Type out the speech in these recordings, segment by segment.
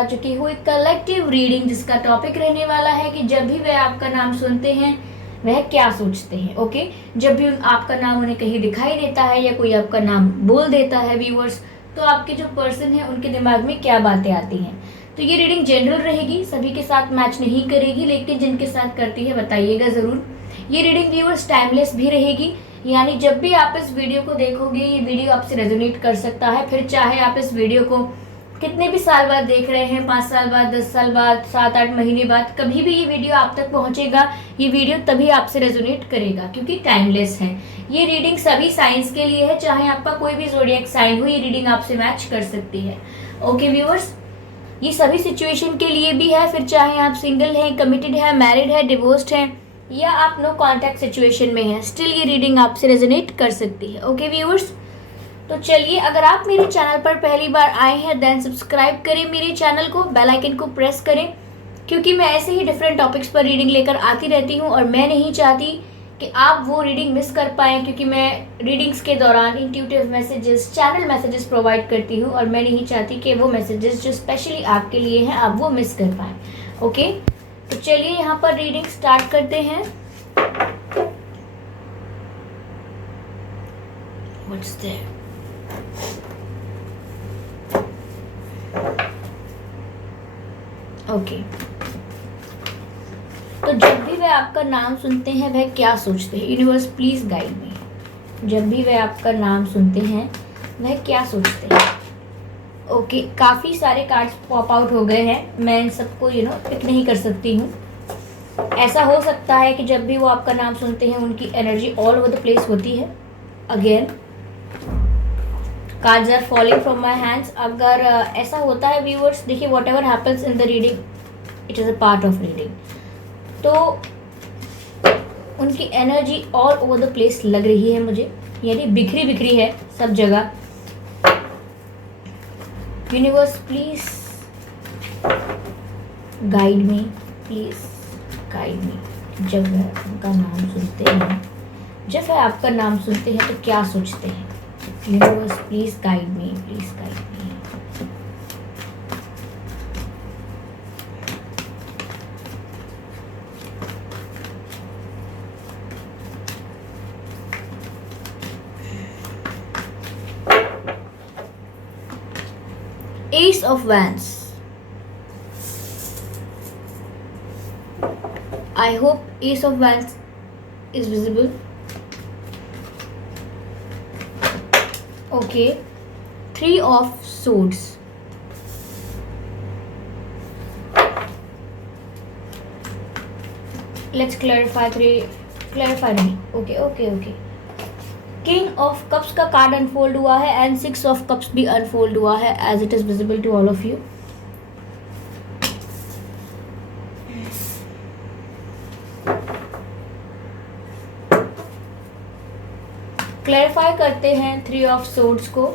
आ चुकी हूँ एक कलेक्टिव रीडिंग, जिसका टॉपिक रहने वाला है कि जब भी वह आपका नाम सुनते हैं वह क्या सोचते हैं। ओके, जब भी आपका नाम उन्हें कहीं दिखाई देता है या कोई आपका नाम बोल देता है व्यूअर्स, तो आपके जो पर्सन है उनके दिमाग में क्या बातें आती हैं। तो ये रीडिंग जनरल रहेगी, सभी के साथ मैच नहीं करेगी, लेकिन जिनके साथ करती है बताइएगा ज़रूर। ये रीडिंग व्यूअर्स टाइमलेस भी रहेगी, यानी जब भी आप इस वीडियो को देखोगे ये वीडियो आपसे रेजोनेट कर सकता है, फिर चाहे आप इस वीडियो को कितने भी साल बाद देख रहे हैं, 5 साल बाद, 10 साल बाद, 7-8 महीने बाद, कभी भी ये वीडियो आप तक पहुंचेगा, ये वीडियो तभी आपसे रेजोनेट करेगा क्योंकि टाइमलेस है। ये रीडिंग सभी साइंस के लिए है, चाहे आपका कोई भी ज़ोडिएक साइन हो, ये रीडिंग आपसे मैच कर सकती है। ओके व्यूअर्स, ये सभी सिचुएशन के लिए भी है, फिर चाहे आप सिंगल हैं, कमिटेड है, मैरिड है, डिवोर्स्ड हैं, या आप नो कॉन्टैक्ट सिचुएशन में हैं, स्टिल ये रीडिंग आपसे रेजोनेट कर सकती है। ओके व्यूअर्स, तो चलिए, अगर आप मेरे चैनल पर पहली बार आए हैं देन सब्सक्राइब करें मेरे चैनल को, बेल आइकन को प्रेस करें, क्योंकि मैं ऐसे ही डिफरेंट टॉपिक्स पर रीडिंग लेकर आती रहती हूँ और मैं नहीं चाहती कि आप वो रीडिंग मिस कर पाएँ, क्योंकि मैं रीडिंग्स के दौरान intuitive messages, channel messages provide करती हूँ और मैं नहीं चाहती कि वो मैसेजेस जो स्पेशली आपके लिए हैं आप वो मिस कर पाएँ। ओके, तो चलिए यहाँ पर रीडिंग स्टार्ट करते हैं। What's there? ओके, तो जब भी वह आपका नाम सुनते हैं वह क्या सोचते हैं? Universe please guide me. जब भी वह आपका नाम सुनते हैं वह क्या सोचते हैं? ओके, काफ़ी सारे कार्ड्स पॉप आउट हो गए हैं, मैं इन सबको पिक नहीं कर सकती हूँ। ऐसा हो सकता है कि जब भी वो आपका नाम सुनते हैं उनकी energy all over the place होती है। Again cards are falling from my hands. अगर ऐसा होता है व्यूअर्स, देखिए whatever happens in the reading it is a part of reading, तो उनकी energy all over the place लग रही है मुझे, यानी बिखरी बिखरी है सब जगह। Universe please guide me, please guide me. जब वह उनका नाम सुनते हैं, जब वह आपका नाम सुनते हैं तो क्या सोचते हैं? Universe please guide me, please guide me. Ace of Wands. I hope Ace of Wands is visible. Okay, 3 of Swords. Let's clarify नहीं। Okay. किंग ऑफ कप्स का कार्ड अनफोल्ड हुआ है एंड 6 ऑफ कप्स भी unfold हुआ है as it is visible to all of you. Clarify करते हैं 3 of swords को।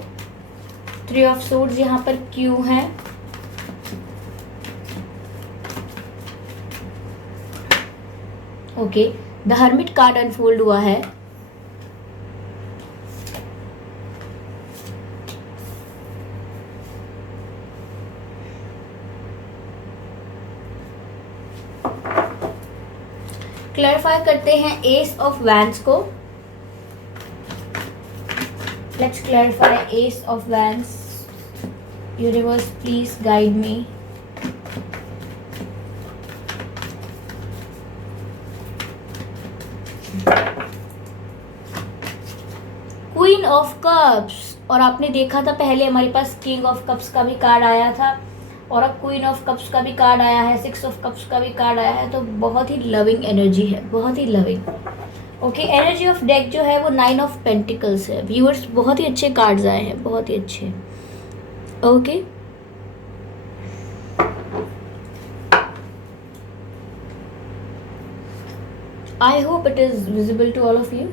3 ऑफ सोर्ड्स यहाँ पर क्यों है? Okay, the hermit card unfold हुआ है। क्लैरिफाई करते हैं एस ऑफ वैंड्स को। Let's clarify S of wands. Universe please guide me. Queen of cups, और आपने देखा था पहले हमारे पास किंग ऑफ कप्स का भी कार्ड आया था और अब क्वीन ऑफ कप्स का भी कार्ड आया है, 6 ऑफ कप्स का भी कार्ड आया है, तो बहुत ही लविंग एनर्जी है, बहुत ही loving. Okay, energy of deck जो है वो 9 ऑफ पेंटिकल्स है। व्यूअर्स बहुत ही अच्छे कार्ड्स आए हैं, बहुत ही अच्छे। Okay, I hope it is visible to all of you.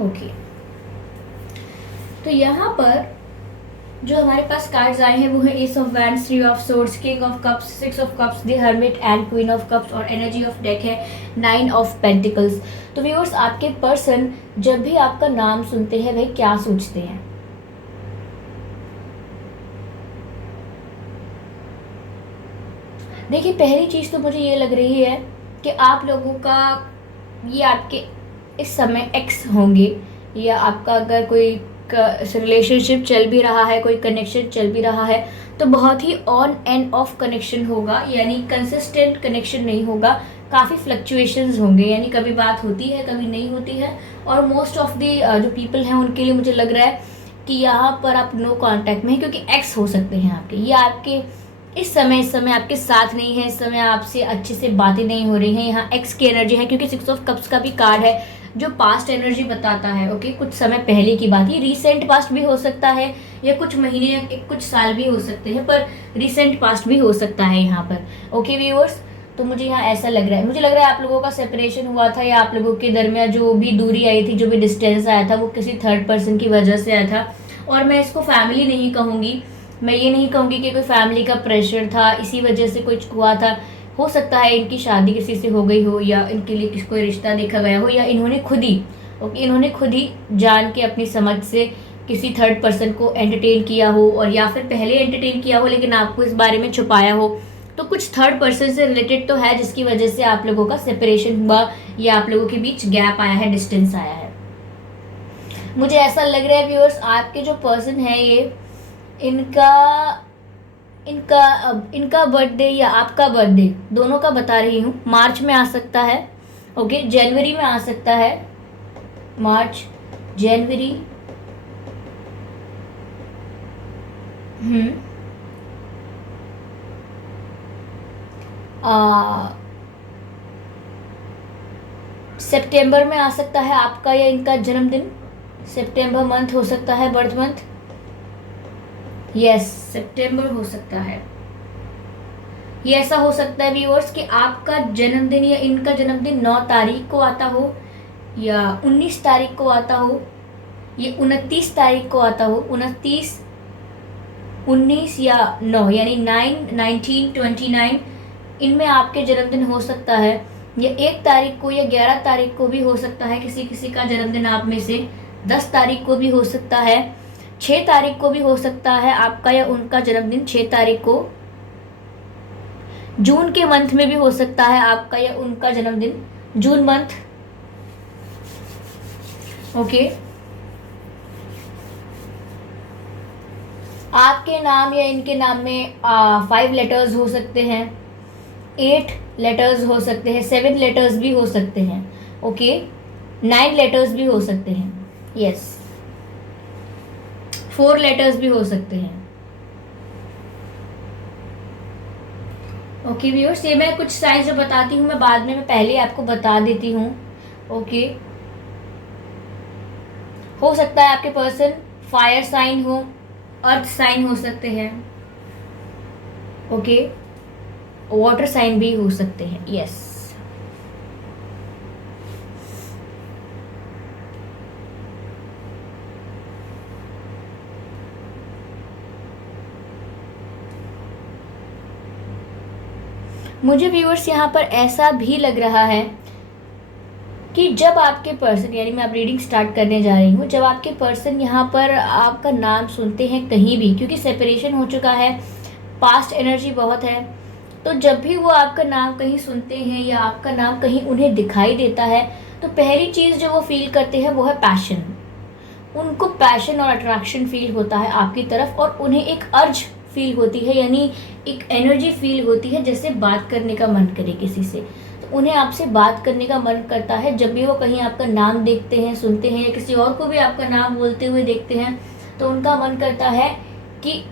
Okay, तो यहाँ पर जो हमारे पास कार्ड्स आए हैं वो है S of wands, three of swords, king of cups, six of cups, the hermit and queen of cups, और एनर्जी ऑफ डेक है नाइन ऑफ पेंटिकल्स। तो व्यूअर्स, आपके पर्सन जब भी आपका नाम सुनते हैं वह क्या सोचते हैं? देखिए, पहली चीज़ तो मुझे ये लग रही है कि आप लोगों का ये आपके इस समय एक्स होंगे, या आपका अगर कोई रिलेशनशिप चल भी रहा है, कोई कनेक्शन चल भी रहा है, तो बहुत ही ऑन एंड ऑफ कनेक्शन होगा, यानी कंसिस्टेंट कनेक्शन नहीं होगा, काफ़ी फ्लक्चुएशंस होंगे, यानी कभी बात होती है कभी नहीं होती है। और मोस्ट ऑफ दी जो पीपल हैं उनके लिए मुझे लग रहा है कि यहाँ पर आप नो कांटेक्ट में हैं, क्योंकि एक्स हो सकते हैं आपके, ये आपके इस समय आपके साथ नहीं है, इस समय आपसे अच्छे से बातें नहीं हो रही हैं। यहाँ एक्स की एनर्जी है, क्योंकि सिक्स ऑफ कप्स का भी कार्ड है जो पास्ट एनर्जी बताता है। ओके, कुछ समय पहले की बात, ये रिसेंट पास्ट भी हो सकता है, या कुछ महीने या कुछ साल भी हो सकते हैं, पर रिसेंट पास्ट भी हो सकता है यहाँ पर। ओके व्यूअर्स, तो मुझे यहाँ ऐसा लग रहा है, मुझे लग रहा है आप लोगों का सेपरेशन हुआ था, या आप लोगों के दरमियान जो भी दूरी आई थी, जो भी डिस्टेंस आया था, वो किसी थर्ड पर्सन की वजह से आया था। और मैं इसको फैमिली नहीं कहूँगी, मैं ये नहीं कहूँगी कि कोई फैमिली का प्रेशर था, इसी वजह से कुछ हुआ था। हो सकता है इनकी शादी किसी से हो गई हो, या इनके लिए किसी कोई रिश्ता देखा गया हो, या इन्होंने खुद ही जान के अपनी समझ से किसी थर्ड पर्सन को एंटरटेन किया हो, और या फिर पहले एंटरटेन किया हो लेकिन आपको इस बारे में छुपाया हो। तो कुछ थर्ड पर्सन से रिलेटेड तो है, जिसकी वजह से आप लोगों का सेपरेशन हुआ, या आप लोगों के बीच गैप आया है, डिस्टेंस आया है। मुझे ऐसा लग रहा है व्यूअर्स, आपके जो पर्सन है ये इनका इनका इनका बर्थडे या आपका बर्थडे, दोनों का बता रही हूँ, मार्च में आ सकता है। ओके, जनवरी में आ सकता है, मार्च जनवरी, सितंबर में आ सकता है आपका या इनका जन्मदिन। सितंबर मंथ हो सकता है, बर्थ मंथ, यस सितंबर हो सकता है। ये ऐसा हो सकता है व्यूअर्स कि आपका जन्मदिन या इनका जन्मदिन 9 तारीख को आता हो, या 19 तारीख को आता हो, ये 29 तारीख को आता हो, 29, 19 या 9, यानी 9, 19, 29, इनमें आपके जन्मदिन हो सकता है। या 1 तारीख को या 11 तारीख को भी हो सकता है किसी किसी का जन्मदिन आप में से, 10 तारीख को भी हो सकता है, 6 तारीख को भी हो सकता है आपका या उनका जन्मदिन, 6 तारीख को। जून के मंथ में भी हो सकता है आपका या उनका जन्मदिन, जून मंथ। ओके, आपके नाम या इनके नाम में 5 लेटर्स हो सकते हैं, 8 लेटर्स हो सकते हैं, 7 लेटर्स भी हो सकते हैं। ओके, 9 लेटर्स भी हो सकते हैं, यस, 4 लेटर्स भी हो सकते हैं। ओके व्यूअर्स, ये मैं कुछ साइंस जो बताती हूँ मैं बाद में, मैं पहले आपको बता देती हूँ। ओके, हो सकता है आपके पर्सन फायर साइन हो, अर्थ साइन हो सकते हैं, ओके, वाटर साइन भी हो सकते हैं, यस। मुझे व्यूअर्स यहाँ पर ऐसा भी लग रहा है कि जब आपके पर्सन, यानी मैं अब रीडिंग स्टार्ट करने जा रही हूँ, जब आपके पर्सन यहाँ पर आपका नाम सुनते हैं कहीं भी, क्योंकि सेपरेशन हो चुका है, पास्ट एनर्जी बहुत है, तो जब भी वो आपका नाम कहीं सुनते हैं या आपका नाम कहीं उन्हें दिखाई देता है, तो पहली चीज़ जो वो फील करते हैं वो है पैशन। उनको पैशन और अट्रैक्शन फील होता है आपकी तरफ, और उन्हें एक अर्ज फील होती है, यानी एक एनर्जी फील होती है, जैसे बात करने का मन करे किसी से, तो उन्हें आपसे बात करने का मन करता है। जब भी वो कहीं आपका नाम देखते हैं, सुनते हैं, या किसी और को भी आपका नाम बोलते हुए देखते हैं, तो उनका मन करता है कि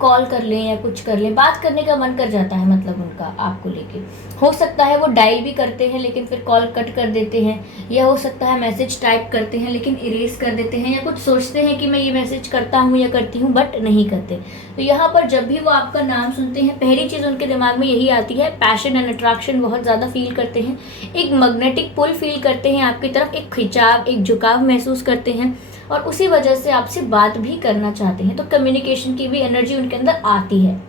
कॉल कर लें या कुछ कर लें, बात करने का मन कर जाता है, मतलब उनका आपको लेके। हो सकता है वो डायल भी करते हैं लेकिन फिर कॉल कट कर देते हैं, या हो सकता है मैसेज टाइप करते हैं लेकिन इरेज कर देते हैं, या कुछ सोचते हैं कि मैं ये मैसेज करता हूँ या करती हूँ बट नहीं करते। तो यहाँ पर जब भी वो आपका नाम सुनते हैं, पहली चीज़ उनके दिमाग में यही आती है, पैशन एंड अट्रैक्शन बहुत ज़्यादा फील करते हैं, एक मैग्नेटिक पुल फील करते हैं आपकी तरफ, एक खिंचाव, एक झुकाव महसूस करते हैं। और उसी वजह से आपसे बात भी करना चाहते हैं। तो कम्युनिकेशन की भी एनर्जी उनके अंदर आती है।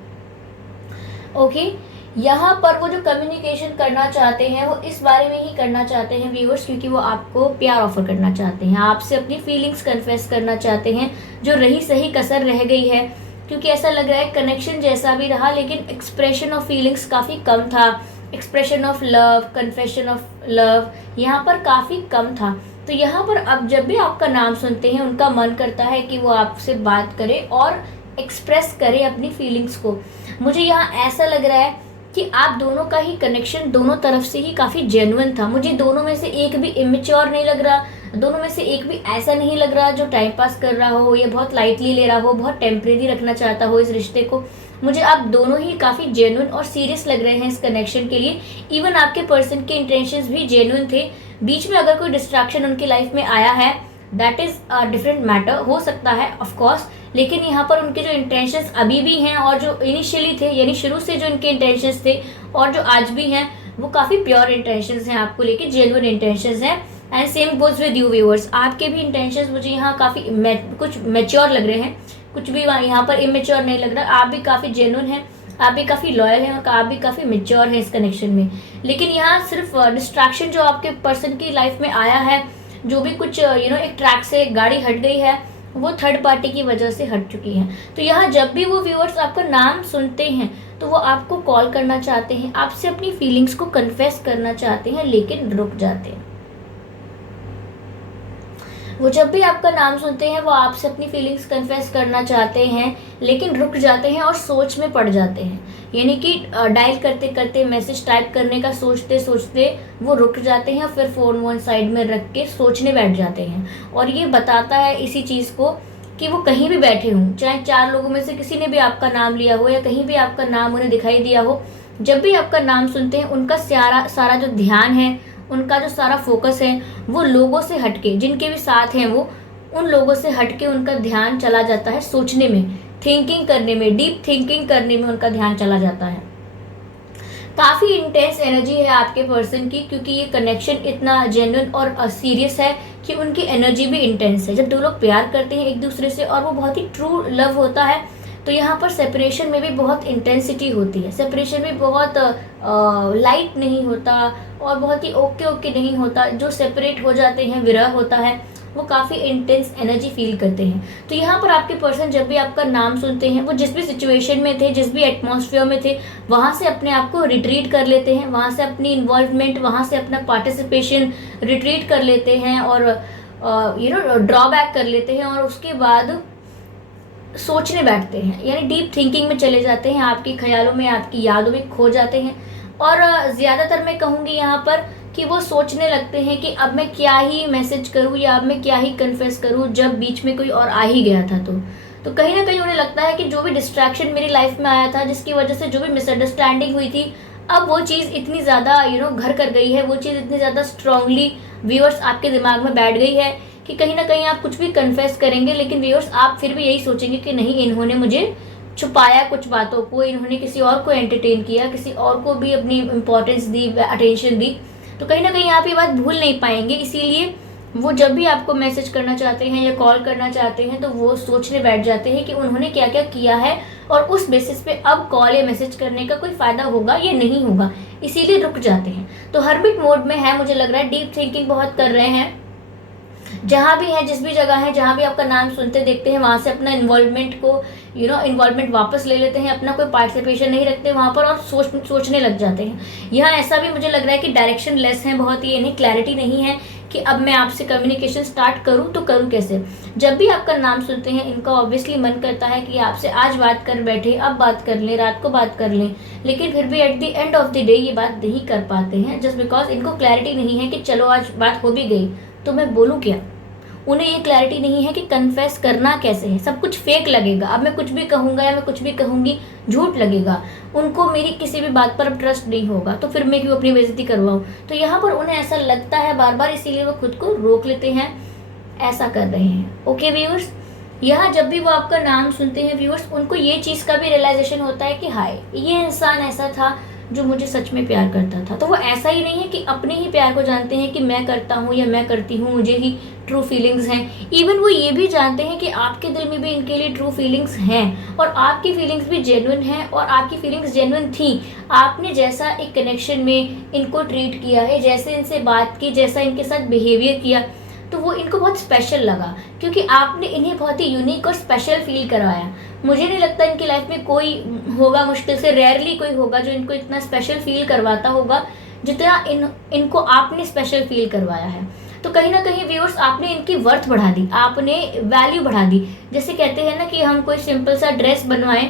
ओके, यहाँ पर वो जो कम्युनिकेशन करना चाहते हैं वो इस बारे में ही करना चाहते हैं व्यूअर्स, क्योंकि वो आपको प्यार ऑफर करना चाहते हैं, आपसे अपनी फीलिंग्स कन्फेस करना चाहते हैं जो रही सही कसर रह गई है। क्योंकि ऐसा लग रहा है कनेक्शन जैसा भी रहा लेकिन एक्सप्रेशन ऑफ फीलिंग्स काफ़ी कम था, expression of love, confession of love यहाँ पर काफ़ी कम था। तो यहाँ पर अब जब भी आपका नाम सुनते हैं उनका मन करता है कि वो आपसे बात करे और एक्सप्रेस करे अपनी फीलिंग्स को। मुझे यहाँ ऐसा लग रहा है कि आप दोनों का ही कनेक्शन दोनों तरफ से ही काफ़ी जेन्युइन था। मुझे दोनों में से एक भी इमेच्योर नहीं लग रहा, दोनों में से एक भी ऐसा नहीं लग रहा जो टाइम पास कर रहा हो या बहुत लाइटली ले रहा हो, बहुत टेम्परेरी रखना चाहता हो इस रिश्ते को। मुझे आप दोनों ही काफ़ी जेन्युइन और सीरियस लग रहे हैं इस कनेक्शन के लिए। इवन आपके पर्सन के इंटेंशंस भी जेन्युइन थे। बीच में अगर कोई डिस्ट्रैक्शन उनकी लाइफ में आया है that is a different matter, हो सकता है ऑफ कोर्स, लेकिन यहाँ पर उनके जो इंटेंशंस अभी भी हैं और जो इनिशियली थे यानी शुरू से जो इनके इंटेंशंस थे और जो आज भी हैं वो काफ़ी प्योर इंटेंशंस हैं आपको लेके, जेन्युइन इंटेंशंस हैं। And same goes with you viewers, आपके भी इंटेंशंस मुझे यहाँ काफ़ी कुछ मैच्योर लग रहे हैं, कुछ भी यहाँ पर इमेच्योर नहीं लग रहा। आप भी काफ़ी जेन्युइन हैं, आप भी काफ़ी लॉयल हैं और आप भी काफ़ी मेच्योर हैं इस कनेक्शन में। लेकिन यहाँ सिर्फ डिस्ट्रैक्शन जो आपके पर्सन की लाइफ में आया है, जो भी कुछ एक ट्रैक से गाड़ी हट गई है वो थर्ड पार्टी की वजह से हट चुकी है। तो यहाँ जब भी वो व्यूअर्स आपका नाम सुनते हैं तो वो आपको कॉल करना चाहते हैं, आपसे अपनी फीलिंग्स को कन्फेस करना चाहते हैं लेकिन रुक जाते हैं। वो जब भी आपका नाम सुनते हैं वो आपसे अपनी फीलिंग्स कन्फेस करना चाहते हैं लेकिन रुक जाते हैं और सोच में पड़ जाते हैं। यानी कि डायल करते करते, मैसेज टाइप करने का सोचते सोचते वो रुक जाते हैं, फिर फ़ोन वोन साइड में रख के सोचने बैठ जाते हैं। और ये बताता है इसी चीज़ को कि वो कहीं भी बैठे हों, चाहे 4 लोगों में से किसी ने भी आपका नाम लिया हो या कहीं भी आपका नाम उन्हें दिखाई दिया हो, जब भी आपका नाम सुनते हैं उनका सारा जो ध्यान है, उनका जो सारा फोकस है वो लोगों से हटके, जिनके भी साथ हैं वो, उन लोगों से हटके उनका ध्यान चला जाता है सोचने में, थिंकिंग करने में, डीप थिंकिंग करने में उनका ध्यान चला जाता है। काफ़ी इंटेंस एनर्जी है आपके पर्सन की, क्योंकि ये कनेक्शन इतना जेन्युइन और सीरियस है कि उनकी एनर्जी भी इंटेंस है। जब दो लोग प्यार करते हैं एक दूसरे से और वो बहुत ही ट्रू लव होता है तो यहाँ पर सेपरेशन में भी बहुत इंटेंसिटी होती है। सेपरेशन में बहुत लाइट नहीं होता और बहुत ही ओके ओके नहीं होता। जो सेपरेट हो जाते हैं, विरह होता है, वो काफ़ी इंटेंस एनर्जी फील करते हैं। तो यहाँ पर आपके पर्सन जब भी आपका नाम सुनते हैं वो जिस भी सिचुएशन में थे, जिस भी एटमॉस्फेयर में थे, वहाँ से अपने आप को रिट्रीट कर लेते हैं, वहाँ से अपनी इन्वॉल्वमेंट, वहाँ से अपना पार्टिसिपेशन रिट्रीट कर लेते हैं और ड्रॉबैक कर लेते हैं और उसके बाद सोचने बैठते हैं, यानी डीप थिंकिंग में चले जाते हैं, आपके ख्यालों में, आपकी यादों में खो जाते हैं। और ज़्यादातर मैं कहूँगी यहाँ पर कि वो सोचने लगते हैं कि अब मैं क्या ही मैसेज करूँ या अब मैं क्या ही कन्फेस करूँ जब बीच में कोई और आ ही गया था। तो कहीं ना कहीं उन्हें लगता है कि जो भी डिस्ट्रैक्शन मेरी लाइफ में आया था, जिसकी वजह से जो भी मिसअंडरस्टैंडिंग हुई थी, अब वो चीज़ इतनी ज़्यादा घर कर गई है, वो चीज़ इतनी ज़्यादा स्ट्रांगली व्यूअर्स आपके दिमाग में बैठ गई है कि कहीं ना कहीं आप कुछ भी कन्फेस करेंगे लेकिन व्यूअर्स आप फिर भी यही सोचेंगे कि नहीं, इन्होंने मुझे छुपाया कुछ बातों को, इन्होंने किसी और को एंटरटेन किया, किसी और को भी अपनी इम्पोर्टेंस दी, अटेंशन दी। तो कहीं ना कहीं आप ये बात भूल नहीं पाएंगे। इसीलिए वो जब भी आपको मैसेज करना चाहते हैं या कॉल करना चाहते हैं तो वो सोचने बैठ जाते हैं कि उन्होंने क्या क्या किया है और उस बेसिस पे अब कॉल या मैसेज करने का कोई फ़ायदा होगा या नहीं होगा, इसीलिए रुक जाते हैं। तो हर्मिट मोड में है, मुझे लग रहा है डीप थिंकिंग बहुत कर रहे हैं। जहाँ भी है, जिस भी जगह है, जहाँ भी आपका नाम सुनते देखते हैं वहाँ से अपना इन्वॉल्वमेंट को इन्वॉल्वमेंट वापस ले लेते हैं, अपना कोई पार्टिसिपेशन नहीं रखते वहाँ पर और सोचने लग जाते हैं। यहाँ ऐसा भी मुझे लग रहा है कि डायरेक्शन लेस है बहुत ही, इन्हें क्लैरिटी नहीं है कि अब मैं आपसे कम्युनिकेशन स्टार्ट करूँ तो करूँ कैसे। जब भी आपका नाम सुनते हैं इनका ऑब्वियसली मन करता है कि आपसे आज बात कर बैठे, अब बात कर लें, रात को बात कर लें, लेकिन फिर भी at the end of the day ये बात नहीं कर पाते हैं, जस्ट बिकॉज इनको क्लैरिटी नहीं है कि चलो आज बात हो भी गई तो मैं बोलूँ क्या। उन्हें ये क्लैरिटी नहीं है कि कन्फेस करना कैसे है। सब कुछ फेक लगेगा, अब मैं कुछ भी कहूँगा या मैं कुछ भी कहूँगी झूठ लगेगा। उनको मेरी किसी भी बात पर अब ट्रस्ट नहीं होगा तो फिर मैं क्यों अपनी बेइज्जती करवाऊँ। तो यहाँ पर उन्हें ऐसा लगता है बार बार, इसीलिए वो खुद को रोक लेते हैं, ऐसा कर रहे हैं। ओके व्यूअर्स, यहाँ जब भी वो आपका नाम सुनते हैं व्यूअर्स, उनको ये चीज़ का भी रियलाइजेशन होता है कि हाय, ये इंसान ऐसा था जो मुझे सच में प्यार करता था। तो वो ऐसा ही नहीं है कि अपने ही प्यार को जानते हैं कि मैं करता हूँ या मैं करती हूँ, मुझे ही ट्रू फीलिंग्स हैं, इवन वो ये भी जानते हैं कि आपके दिल में भी इनके लिए ट्रू फीलिंग्स हैं और आपकी फीलिंग्स भी जेन्युइन हैं और आपकी फीलिंग्स जेन्युइन थी। आपने जैसा एक कनेक्शन में इनको ट्रीट किया है, जैसे इनसे बात की, जैसा इनके साथ बिहेवियर किया, तो वो इनको बहुत स्पेशल लगा क्योंकि आपने इन्हें बहुत ही यूनिक और स्पेशल फील करवाया। मुझे नहीं लगता इनकी लाइफ में कोई होगा, मुश्किल से रेयरली कोई होगा जो इनको इतना स्पेशल फील करवाता होगा जितना इनको आपने स्पेशल फील करवाया है। तो कहीं ना कहीं व्यूअर्स, आपने इनकी वर्थ बढ़ा दी, आपने वैल्यू बढ़ा दी। जैसे कहते हैं ना कि हम कोई सिंपल सा ड्रेस बनवाएं,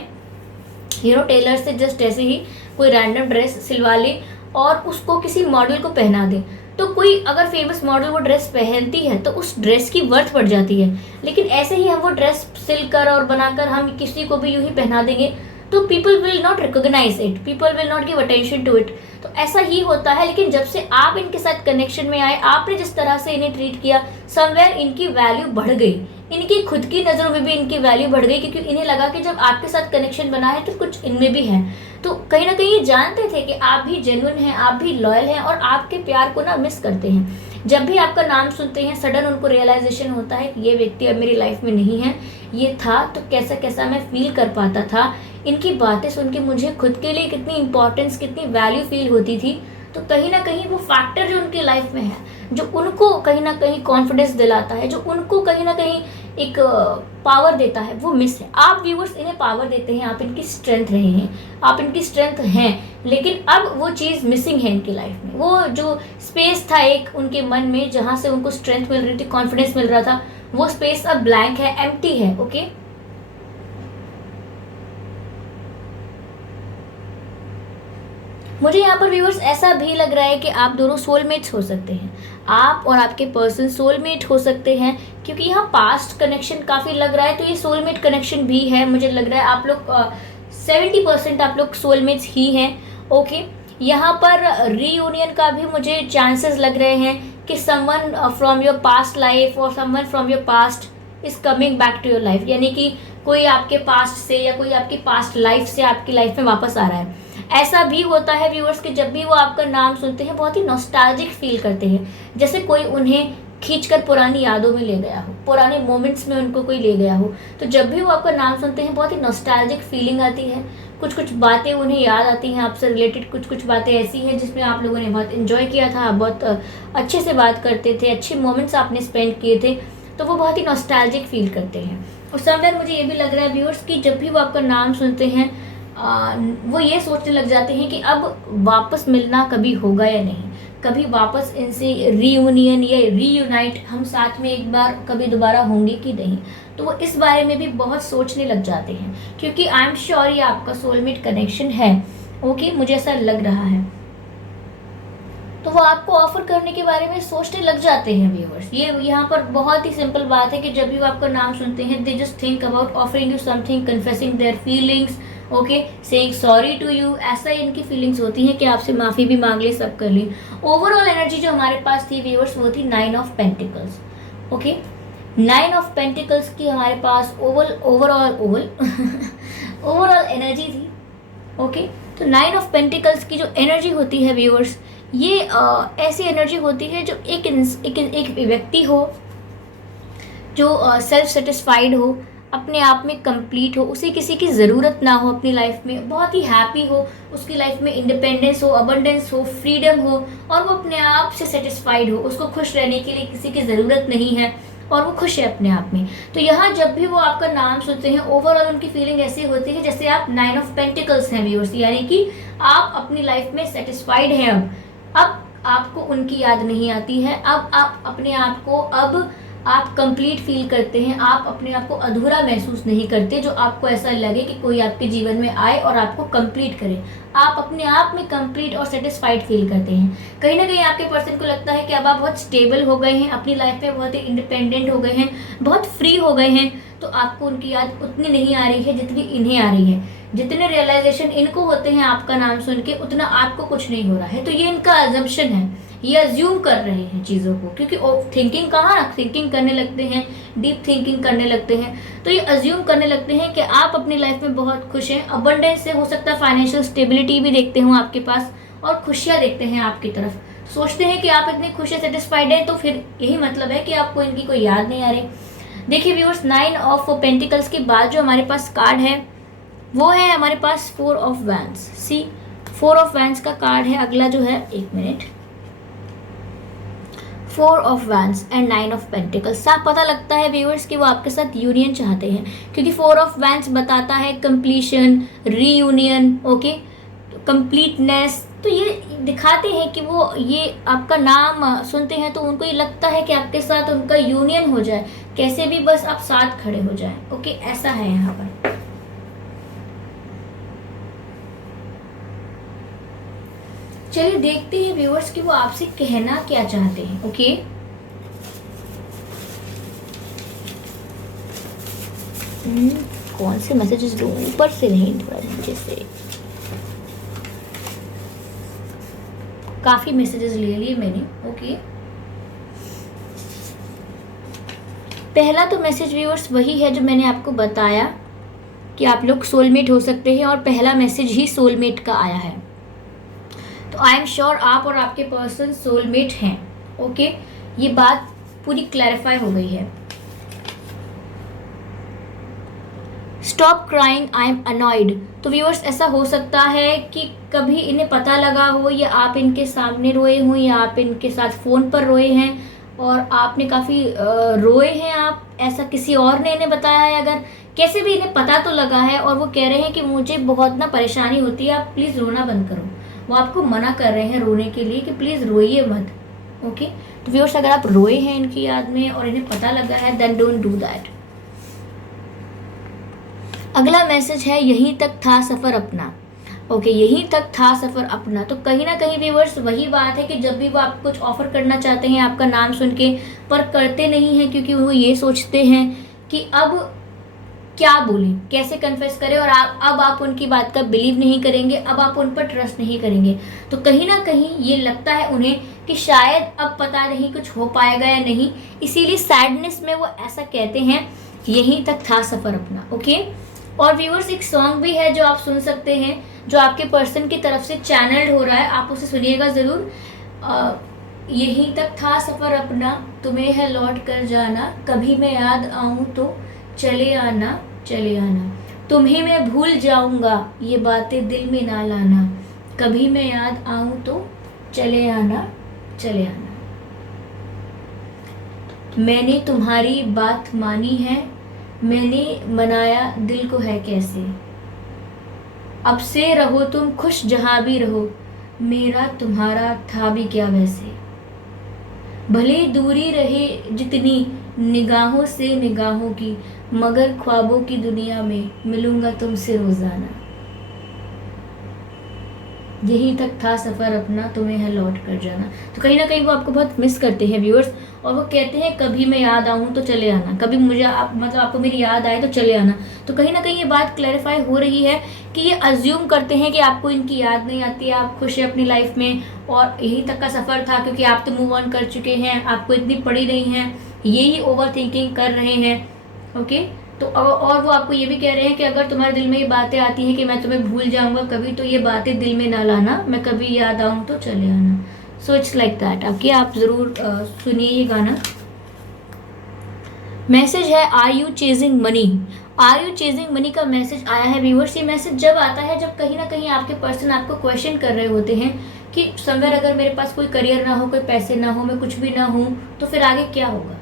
टेलर से जस्ट ऐसे ही कोई रैंडम ड्रेस सिलवा ले और उसको किसी मॉडल को पहना दे, तो कोई अगर फेमस मॉडल वो ड्रेस पहनती है तो उस ड्रेस की वर्थ बढ़ जाती है। लेकिन ऐसे ही हम वो ड्रेस सिलकर और बनाकर हम किसी को भी यूं ही पहना देंगे तो people will not recognize it, people will not give attention to it. तो ऐसा ही होता है। लेकिन जब से आप इनके साथ कनेक्शन में आए, आपने जिस तरह से इन्हें ट्रीट किया, समवेयर इनकी वैल्यू बढ़ गई, इनकी खुद की नज़रों में भी इनकी वैल्यू बढ़ गई क्योंकि इन्हें लगा कि जब आपके साथ कनेक्शन बना है तो कुछ इनमें भी है। तो कहीं ना कहीं ये जानते थे कि आप भी जेन्युइन हैं, आप भी लॉयल हैं और आपके प्यार को ना मिस करते हैं। जब भी आपका नाम सुनते हैं सडन उनको रियलाइजेशन होता है कि ये व्यक्ति अब मेरी लाइफ में नहीं है, ये था तो कैसा कैसा मैं फील कर पाता था, इनकी बातें सुन के मुझे खुद के लिए कितनी इंपॉर्टेंस, कितनी वैल्यू फील होती थी। तो कहीं ना कहीं वो फैक्टर जो उनकी लाइफ में है, जो उनको कहीं ना कहीं कॉन्फिडेंस दिलाता है, जो उनको कहीं ना कहीं एक पावर देता है, वो मिस है। आप व्यूअर्स इन्हें पावर देते हैं, आप इनकी स्ट्रेंथ रहे हैं, आप इनकी स्ट्रेंथ हैं, लेकिन अब वो चीज़ मिसिंग है इनकी लाइफ में। वो जो स्पेस था एक उनके मन में जहाँ से उनको स्ट्रेंथ मिल रही थी, कॉन्फिडेंस मिल रहा था, वो स्पेस अब ब्लैंक है, एम्प्टी है। ओके, मुझे यहाँ पर व्यूअर्स ऐसा भी लग रहा है कि आप दोनों सोलमेट्स हो सकते हैं, आप और आपके पर्सन सोलमेट हो सकते हैं क्योंकि यहाँ पास्ट कनेक्शन काफ़ी लग रहा है, तो ये सोलमेट कनेक्शन भी है। मुझे लग रहा है आप लोग 70% आप लोग सोलमेट्स ही हैं। ओके, यहाँ पर रीयूनियन का भी मुझे चांसेस लग रहे हैं कि someone from your past life और someone from your past is coming back to your life, यानी कि कोई आपके पास्ट से या कोई आपकी पास्ट लाइफ से आपकी लाइफ में वापस आ रहा है। ऐसा भी होता है व्यूअर्स कि जब भी वो आपका नाम सुनते हैं बहुत ही नॉस्टैल्जिक फील करते हैं, जैसे कोई उन्हें खींचकर पुरानी यादों में ले गया हो, पुराने मोमेंट्स में उनको कोई ले गया हो। तो जब भी वो आपका नाम सुनते हैं बहुत ही नॉस्टैल्जिक फीलिंग आती है, कुछ कुछ बातें उन्हें याद आती हैं आपसे रिलेटेड, कुछ कुछ बातें ऐसी हैं जिसमें आप लोगों ने बहुत इन्जॉय किया था, आप बहुत अच्छे से बात करते थे, अच्छे मोमेंट्स आपने स्पेंड किए थे, तो वो बहुत ही नॉस्टैल्जिक फील करते हैं। और समवेयर मुझे ये भी लग रहा है व्यूअर्स कि जब भी वो आपका नाम सुनते हैं वो ये सोचने लग जाते हैं कि अब वापस मिलना कभी होगा या नहीं, कभी वापस इनसे रीयूनियन या रीयूनाइट हम साथ में एक बार कभी दोबारा होंगे कि नहीं। तो वो इस बारे में भी बहुत सोचने लग जाते हैं क्योंकि आई एम श्योर ये आपका सोलमेट कनेक्शन है। ओके, मुझे ऐसा लग रहा है। तो वो आपको ऑफर करने के बारे में सोचने लग जाते हैं व्यूअर्स। ये यहाँ पर बहुत ही सिंपल बात है कि जब भी वो आपका नाम सुनते हैं they just think about offering you something, confessing their feelings, okay, saying sorry to you. ऐसा ही इनकी फीलिंग्स होती हैं कि आपसे माफ़ी भी मांग ले, सब कर ली। ओवरऑल एनर्जी जो हमारे पास थी व्यूअर्स वो थी 9 of pentacles. Okay, 9 of pentacles की हमारे पास ओवरऑल एनर्जी थी। ओके, तो 9 ऑफ पेंटिकल्स की जो एनर्जी होती है व्यूअर्स, ये ऐसी एनर्जी होती है जो एक व्यक्ति हो जो सेल्फ सेटिस्फाइड हो, अपने आप में कंप्लीट हो, उसे किसी की ज़रूरत ना हो अपनी लाइफ में, बहुत ही हैप्पी हो, उसकी लाइफ में इंडिपेंडेंस हो, अबंडेंस हो, फ्रीडम हो और वो अपने आप से सेटिस्फाइड हो, उसको खुश रहने के लिए किसी की ज़रूरत नहीं है और वो खुश है अपने आप में। तो यहाँ जब भी वो आपका नाम सुनते हैं ओवरऑल उनकी फीलिंग ऐसी होती है जैसे आप 9 ऑफ पेंटिकल्स हैं व्यूअर्स, यानी कि आप अपनी लाइफ में सेटिस्फाइड हैं। अब आपको उनकी याद नहीं आती है, अब आप अपने आप को अब आप कंप्लीट फील करते हैं, आप अपने आप को अधूरा महसूस नहीं करते, जो आपको ऐसा लगे कि कोई आपके जीवन में आए और आपको कंप्लीट करे। आप अपने आप में कंप्लीट और सेटिस्फाइड फील करते हैं। कहीं ना कहीं आपके पर्सन को लगता है कि अब आप बहुत स्टेबल हो गए हैं, अपनी लाइफ में बहुत ही इंडिपेंडेंट हो गए हैं, बहुत फ्री हो गए हैं, तो आपको उनकी याद उतनी नहीं आ रही है जितनी इन्हें आ रही है। जितने रियलाइजेशन इनको होते हैं आपका नाम सुन के उतना आपको कुछ नहीं हो रहा है। तो ये इनका अजम्पशन है, ये अज्यूम कर रहे हैं चीज़ों को, क्योंकि थिंकिंग कहाँ ना थिंकिंग करने लगते हैं, डीप थिंकिंग करने लगते हैं, तो ये अज्यूम करने लगते हैं कि आप अपनी लाइफ में बहुत खुश हैं, अबंडेंस से हो सकता है फाइनेंशियल स्टेबिलिटी भी देखते हो आपके पास और खुशियाँ देखते हैं आपकी तरफ। सोचते हैं कि आप इतने खुश है, सेटिस्फाइड है, तो फिर यही मतलब है कि आपको इनकी कोई याद नहीं आ रही। देखिए व्यूअर्स, 9 ऑफ पेंटिकल्स के बाद जो हमारे पास कार्ड है वो है हमारे पास 4 of wands. See 4 of wands का कार्ड है अगला जो है, 1 minute, 4 of wands and 9 of pentacles. साफ पता लगता है व्यूअर्स कि वो आपके साथ यूनियन चाहते हैं, क्योंकि 4 ऑफ वैंड्स बताता है कंप्लीशन, रीयूनियन, ओके, कंप्लीटनेस। तो ये दिखाते हैं कि वो ये आपका नाम सुनते हैं तो उनको ये लगता है कि आपके साथ उनका यूनियन हो जाए, कैसे भी बस आप साथ खड़े हो जाएं, ओके, ऐसा है यहाँ पर। चलिए देखते हैं व्यूअर्स कि वो आपसे कहना क्या चाहते हैं, ओके। कौन से मैसेजेस दूं, ऊपर से नहीं, थोड़ा नीचे से। काफी मैसेजेस ले लिए मैंने, ओके। पहला तो मैसेज व्यूअर्स वही है जो मैंने आपको बताया कि आप लोग सोलमेट हो सकते हैं, और पहला मैसेज ही सोलमेट का आया है। तो आई एम श्योर आप और आपके पर्सन सोलमेट हैं, ओके। ये बात पूरी क्लैरिफाई हो गई है। Stop crying, I am annoyed. तो व्यूअर्स ऐसा हो सकता है कि कभी इन्हें पता लगा हो, या आप इनके सामने रोए हो, या आप इनके साथ फ़ोन पर रोए हैं और आपने काफ़ी रोए हैं आप, ऐसा किसी और ने इन्हें बताया है। अगर कैसे भी इन्हें पता तो लगा है और वो कह रहे हैं कि मुझे बहुत ना परेशानी होती है, आप प्लीज़ रोना बंद करो। वो आपको मना कर रहे हैं रोने के लिए कि प्लीज़ रोइए मत, ओके। तो व्यूअर्स अगर आप रोए हैं इनकी याद में और इन्हें पता लगा है, देन डोंट डू दैट। अगला मैसेज है यहीं तक था सफ़र अपना, ओके, यहीं तक था सफ़र अपना। तो कहीं ना कहीं व्यूअर्स वही बात है कि जब भी वो आपको कुछ ऑफर करना चाहते हैं आपका नाम सुन के, पर करते नहीं हैं, क्योंकि वो ये सोचते हैं कि अब क्या बोलें, कैसे कन्फेस करें, और अब आप उनकी बात का बिलीव नहीं करेंगे, अब आप उन पर ट्रस्ट नहीं करेंगे। तो कहीं ना कहीं ये लगता है उन्हें कि शायद अब पता नहीं कुछ हो पाएगा या नहीं, इसीलिए सैडनेस में वो ऐसा कहते हैं, यहीं तक था सफ़र अपना, ओके। और व्यूअर्स एक सॉन्ग भी है जो आप सुन सकते हैं, जो आपके पर्सन की तरफ से चैनल्ड हो रहा है, आप उसे सुनिएगा ज़रूर। यहीं तक था सफ़र अपना, तुम्हें है लौट कर जाना, कभी मैं याद आऊँ तो चले आना, चले आना, तुम्हें मैं भूल जाऊँगा, ये बातें दिल में ना लाना, कभी मैं याद आऊँ तो चले आना, चले आना। मैंने तुम्हारी बात मानी है, मैंने मनाया दिल को है कैसे, अब से रहो तुम खुश जहाँ भी रहो, मेरा तुम्हारा था भी क्या वैसे, भले दूरी रहे जितनी निगाहों से निगाहों की, मगर ख्वाबों की दुनिया में मिलूंगा तुमसे रोज़ाना, यहीं तक था सफ़र अपना, तुम्हें है लौट कर जाना। तो कहीं ना कहीं वो आपको बहुत मिस करते हैं व्यूअर्स, और वो कहते हैं कभी मैं याद आऊँ तो चले आना, कभी मुझे मतलब आपको मेरी याद आए तो चले आना। तो कहीं ना कहीं ये बात क्लैरिफाई हो रही है कि ये अज्यूम करते हैं कि आपको इनकी याद नहीं आती है, आप खुश हैं अपनी लाइफ में, और यहीं तक का सफ़र था, क्योंकि आप तो मूव ऑन कर चुके हैं, आपको इतनी पड़ी नहीं है, यही ओवर थिंकिंग कर रहे हैं, ओके। तो और वो आपको ये भी कह रहे हैं कि अगर तुम्हारे दिल में ये बातें आती हैं कि मैं तुम्हें भूल जाऊंगा कभी, तो ये बातें दिल में ना लाना, मैं कभी याद आऊँ तो चले आना। So it's like that, okay. आप ज़रूर सुनिए ये गाना। मैसेज है are you chasing money, are you chasing money का मैसेज आया है व्यूअर्स। ये मैसेज जब आता है जब कहीं ना कहीं आपके पर्सन आपको क्वेश्चन कर रहे होते हैं कि समवेयर अगर मेरे पास कोई करियर ना हो, कोई पैसे ना हो, मैं कुछ भी ना हूँ, तो फिर आगे क्या होगा,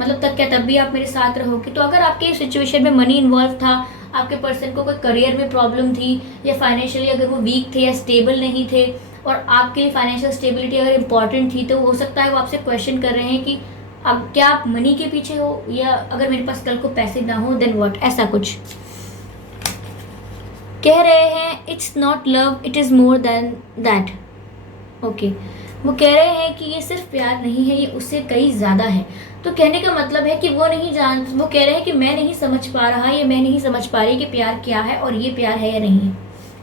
मतलब तब क्या, तब भी आप मेरे साथ रहोगे। तो अगर आपके सिचुएशन में मनी इन्वॉल्व था, आपके पर्सन को कोई करियर में प्रॉब्लम थी, या फाइनेंशियली अगर वो वीक थे या स्टेबल नहीं थे, और आपके लिए फाइनेंशियल स्टेबिलिटी अगर इम्पॉर्टेंट थी, तो हो सकता है वो आपसे क्वेश्चन कर रहे हैं कि अब क्या आप मनी के पीछे हो, या अगर मेरे पास कल को पैसे ना हो देन व्हाट, ऐसा कुछ कह रहे हैं। It's not love, it is more than that, okay. वो कह रहे हैं कि ये सिर्फ प्यार नहीं है, ये उससे कई ज़्यादा है। तो कहने का मतलब है कि वो कह रहे हैं कि मैं नहीं समझ पा रहा, या मैं नहीं समझ पा रही कि प्यार क्या है, और ये प्यार है या नहीं है।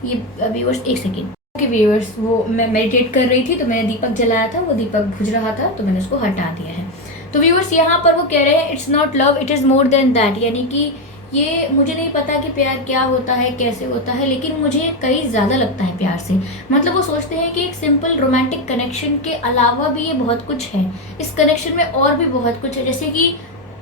ये व्यूअर्स एक सेकेंड, ओके व्यूअर्स, वो मैं मेडिटेट कर रही थी तो मैंने दीपक जलाया था, वो दीपक बुझ रहा था तो मैंने उसको हटा दिया है। तो व्यूअर्स यहाँ पर वो कह रहे हैं it's not love, it is more than that, यानी कि ये मुझे नहीं पता कि प्यार क्या होता है, कैसे होता है, लेकिन मुझे कहीं ज़्यादा लगता है प्यार से। मतलब वो सोचते हैं कि एक सिंपल रोमांटिक कनेक्शन के अलावा भी ये बहुत कुछ है, इस कनेक्शन में और भी बहुत कुछ है।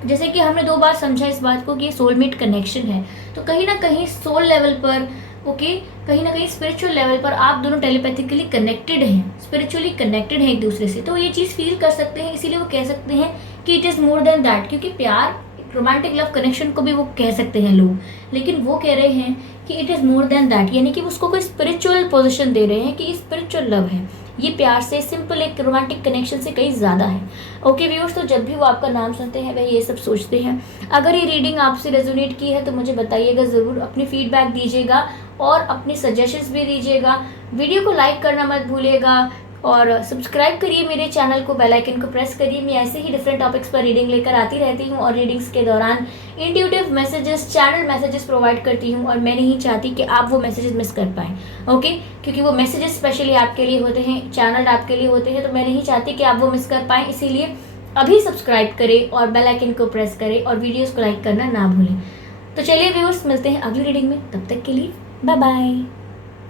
जैसे कि हमने 2 बार समझा इस बात को कि ये सोलमेट कनेक्शन है, तो कहीं न कहीं सोल लेवल पर, ओके, कहीं न कहीं स्पिरिचुअल लेवल पर आप दोनों टेलीपैथिकली कनेक्टेड हैं, स्पिरिचुअली कनेक्टेड हैं एक दूसरे से, तो ये चीज़ फ़ील कर सकते हैं। इसीलिए वो कह सकते हैं कि it is more than that, क्योंकि प्यार, रोमांटिक लव कनेक्शन को भी वो कह सकते हैं लोग, लेकिन वो कह रहे हैं कि it is more than that, यानी कि उसको कोई स्पिरिचुअल पोजीशन दे रहे हैं कि स्पिरिचुअल लव है, ये प्यार से, सिंपल एक रोमांटिक कनेक्शन से कहीं ज़्यादा है। ओके व्यूअर्स, तो जब भी वो आपका नाम सुनते हैं वह ये सब सोचते हैं। अगर ये रीडिंग आपसे रेजोनेट की है तो मुझे बताइएगा ज़रूर, अपनी फीडबैक दीजिएगा और अपने सजेशंस भी दीजिएगा। वीडियो को लाइक करना मत भूलिएगा और सब्सक्राइब करिए मेरे चैनल को, बेल आइकन को प्रेस करिए। मैं ऐसे ही डिफरेंट टॉपिक्स पर रीडिंग लेकर आती रहती हूँ और रीडिंग्स के दौरान intuitive messages, channel messages provide करती हूँ और मैं नहीं चाहती कि आप वो मैसेजेस मिस कर पाएँ, ओके, क्योंकि वो मैसेजेस स्पेशली आपके लिए होते हैं, चैनल आपके लिए होते हैं, तो मैं नहीं चाहती कि आप वो मिस कर पाएँ। इसीलिए अभी सब्सक्राइब करें और बेल आइकन को प्रेस करें और वीडियोज़ को लाइक करना ना भूलें। तो चलिए व्यूअर्स, मिलते हैं अगली रीडिंग में, तब तक के लिए बाय बाय।